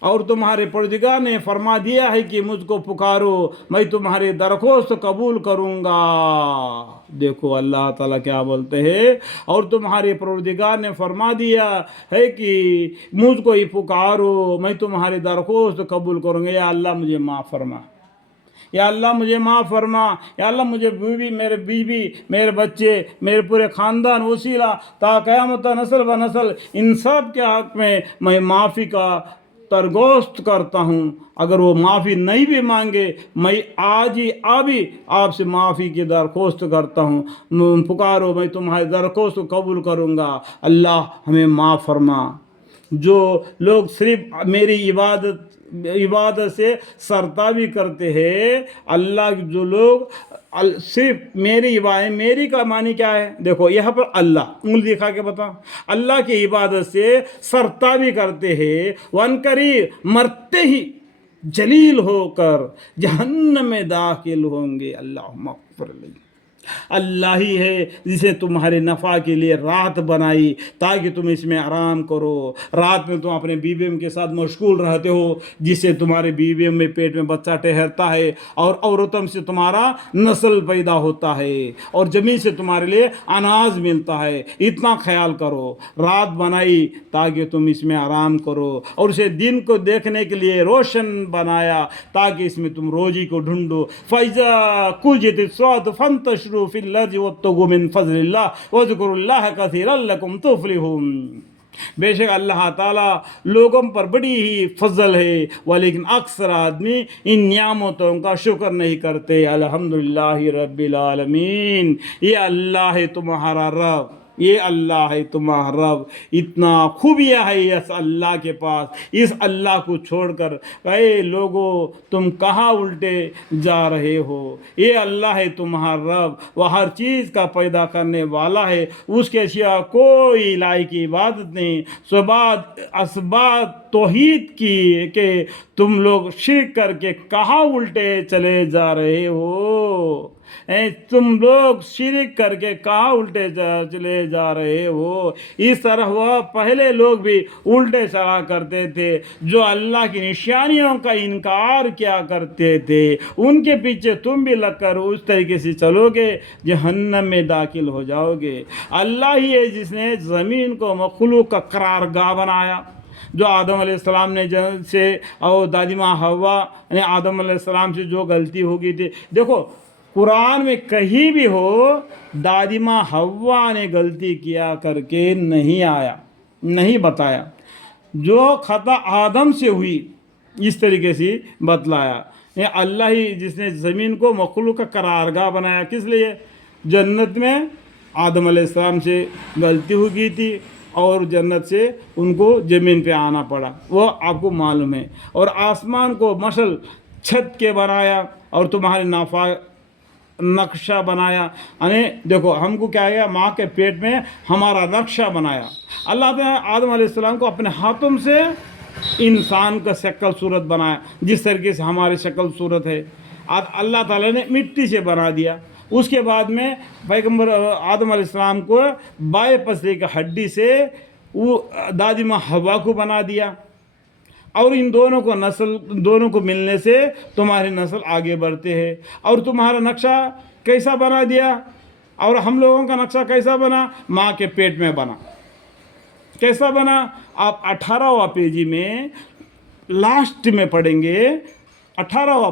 اور تمہارے پروردگار نے فرما دیا ہے کہ مجھ کو پکارو میں تمہاری درخواست قبول کروں گا۔ دیکھو اللہ تعالیٰ کیا بولتے ہیں، اور تمہارے پروردگار نے فرما دیا ہے کہ مجھ کو ہی پکارو میں تمہاری درخواست قبول کروں گا۔ یا اللہ مجھے معاف فرما، یا اللہ مجھے معاف فرما، یا اللہ مجھے بیوی میرے بچے میرے پورے خاندان وسیلہ تا قیامت نسل و نسل ان سب کے حق میں معافی کا درخواست کرتا ہوں۔ اگر وہ معافی نہیں بھی مانگے میں آج ہی ابھی آپ سے معافی کی درخواست کرتا ہوں، پکارو میں تمہاری درخواست قبول کروں گا۔ اللہ ہمیں معاف فرما۔ جو لوگ صرف میری عبادت سے سرتابی کرتے ہیں، اللہ جو لوگ صرف میری عبادت، میری کا معنی کیا ہے؟ دیکھو یہاں پر اللہ انگلی دکھا کے بتا، اللہ کی عبادت سے سرتابی کرتے ہیں، وانقریب مرتے ہی جلیل ہو کر جہنم میں داخل ہوں گے۔ اللہم اغفر لی۔ اللہ ہی ہے جسے تمہارے نفع کے لیے رات بنائی تاکہ تم اس میں آرام کرو۔ رات میں تم اپنے بیویوں کے ساتھ مشغول رہتے ہو، جس سے تمہارے بیویوں میں پیٹ میں بچہ ٹھہرتا ہے، اور عورتوں سے تمہارا نسل پیدا ہوتا ہے، اور زمین سے تمہارے لیے اناج ملتا ہے۔ اتنا خیال کرو، رات بنائی تاکہ تم اس میں آرام کرو، اور اسے دن کو دیکھنے کے لیے روشن بنایا تاکہ اس میں تم روزی کو ڈھونڈو۔ فَإِذَا قُضِيَتِ الصَّلَاةُ فَانتَشِرُوا فِي الْأَرْضِ وَابْتَغُوا مِن فَضْلِ اللَّهِ وَاذْكُرُوا اللَّهَ كَثِيرًا لَعَلَّكُمْ تُفْلِحُونَ۔ بے شک اللہ تعالیٰ لوگوں پر بڑی ہی فضل ہے، ولیکن اکثر آدمی ان نعمتوں کا شکر نہیں کرتے۔ الحمدللہ رب العالمین۔ یہ اللہ ہے تمہارا رب، یہ اللہ ہے تمہارا رب۔ اتنا خوبیاں ہے اس اللہ کے پاس، اس اللہ کو چھوڑ کر اے لوگوں تم کہاں الٹے جا رہے ہو؟ یہ اللہ ہے تمہارا رب، وہ ہر چیز کا پیدا کرنے والا ہے، اس کے سوا کوئی لائق عبادت نہیں۔ اسباب توحید کی کہ تم لوگ شرک کر کے کہاں الٹے چلے جا رہے ہو؟ تم لوگ شرک کر کے کہاں الٹے چلے جا رہے ہو؟ اس طرح وہ پہلے لوگ بھی الٹے چلا کرتے تھے، جو اللہ کی نشانیوں کا انکار کیا کرتے تھے، ان کے پیچھے تم بھی لگ کر اس طریقے سے چلو گے، جہنم میں داخل ہو جاؤ گے۔ اللہ ہی ہے جس نے زمین کو مخلوق کا قرارگاہ بنایا، جو آدم علیہ السلام نے سے اور دادی ماں حوا نے آدم علیہ السلام سے جو غلطی ہو گئی تھی۔ دیکھو قرآن میں کہیں بھی ہو دادی ماں حوا نے غلطی کیا کر کے نہیں آیا، نہیں بتایا۔ جو خطا آدم سے ہوئی اس طریقے سے بتلایا۔ یہ اللہ ہی جس نے زمین کو مخلوق کا قرارگاہ بنایا، کس لیے؟ جنت میں آدم علیہ السلام سے غلطی ہو گئی تھی اور جنت سے ان کو زمین پہ آنا پڑا، وہ آپ کو معلوم ہے۔ اور آسمان کو مشل چھت کے بنایا اور تمہارے نقشہ بنایا، یعنی دیکھو ہم کو کیا ہے، ماں کے پیٹ میں ہمارا نقشہ بنایا۔ اللہ تعالیٰ نے آدم علیہ السلام کو اپنے ہاتھوں سے انسان کا شکل صورت بنایا، جس طریقے سے ہماری شکل صورت ہے۔ اللہ تعالیٰ نے مٹی سے بنا دیا۔ اس کے بعد میں پیغمبر آدم علیہ السلام کو بائیں پسلی کا ہڈی سے وہ دادی ماں حوا کو بنا دیا، اور ان دونوں کو ملنے سے تمہاری نسل آگے بڑھتے ہیں۔ اور تمہارا نقشہ کیسا بنا دیا، اور ہم لوگوں کا نقشہ کیسا بنا؟ ماں کے پیٹ میں بنا۔ کیسا بنا؟ آپ 18واں پیجی میں لاسٹ میں پڑھیں گے، 18واں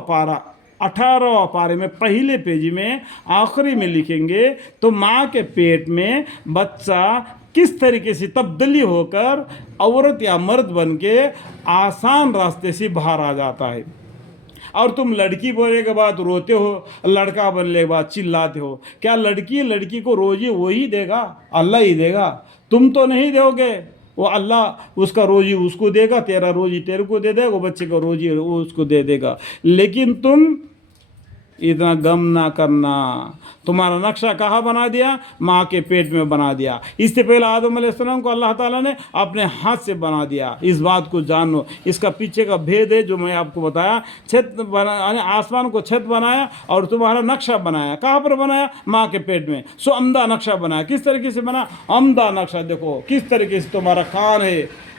پارے میں پہلے پیجی میں آخری میں لکھیں گے تو ماں کے پیٹ میں بچہ کس طریقے سے تبدیلی ہو کر عورت یا مرد بن کے آسان راستے سے باہر آ جاتا ہے۔ اور تم لڑکی بننے کے بعد روتے ہو، لڑکا بننے کے بعد چلاتے ہو۔ کیا لڑکی کو روزی وہی دے گا؟ اللہ ہی دے گا، تم تو نہیں دو گے۔ وہ اللہ اس کا روزی اس کو دے گا، تیرا روزی تیرے کو دے دے گا، وہ بچے کا روزی وہ اس کو دے دے گا۔ لیکن تم اتنا غم نہ کرنا، تمہارا نقشہ کہاں بنا دیا؟ ماں کے پیٹ میں بنا دیا۔ اس سے پہلے آدم علیہ السلام کو اللہ تعالیٰ نے اپنے ہاتھ سے بنا دیا۔ اس بات کو جانو، اس کا پیچھے کا بھید ہے جو میں آپ کو بتایا۔ چھت یعنی آسمان کو چھت بنایا اور تمہارا نقشہ بنایا۔ کہاں پر بنایا؟ ماں کے پیٹ میں۔ عمدہ نقشہ بنایا۔ کس طریقے سے بنا؟ عمدہ نقشہ۔ دیکھو کس طریقے سے تمہارا کان ہے،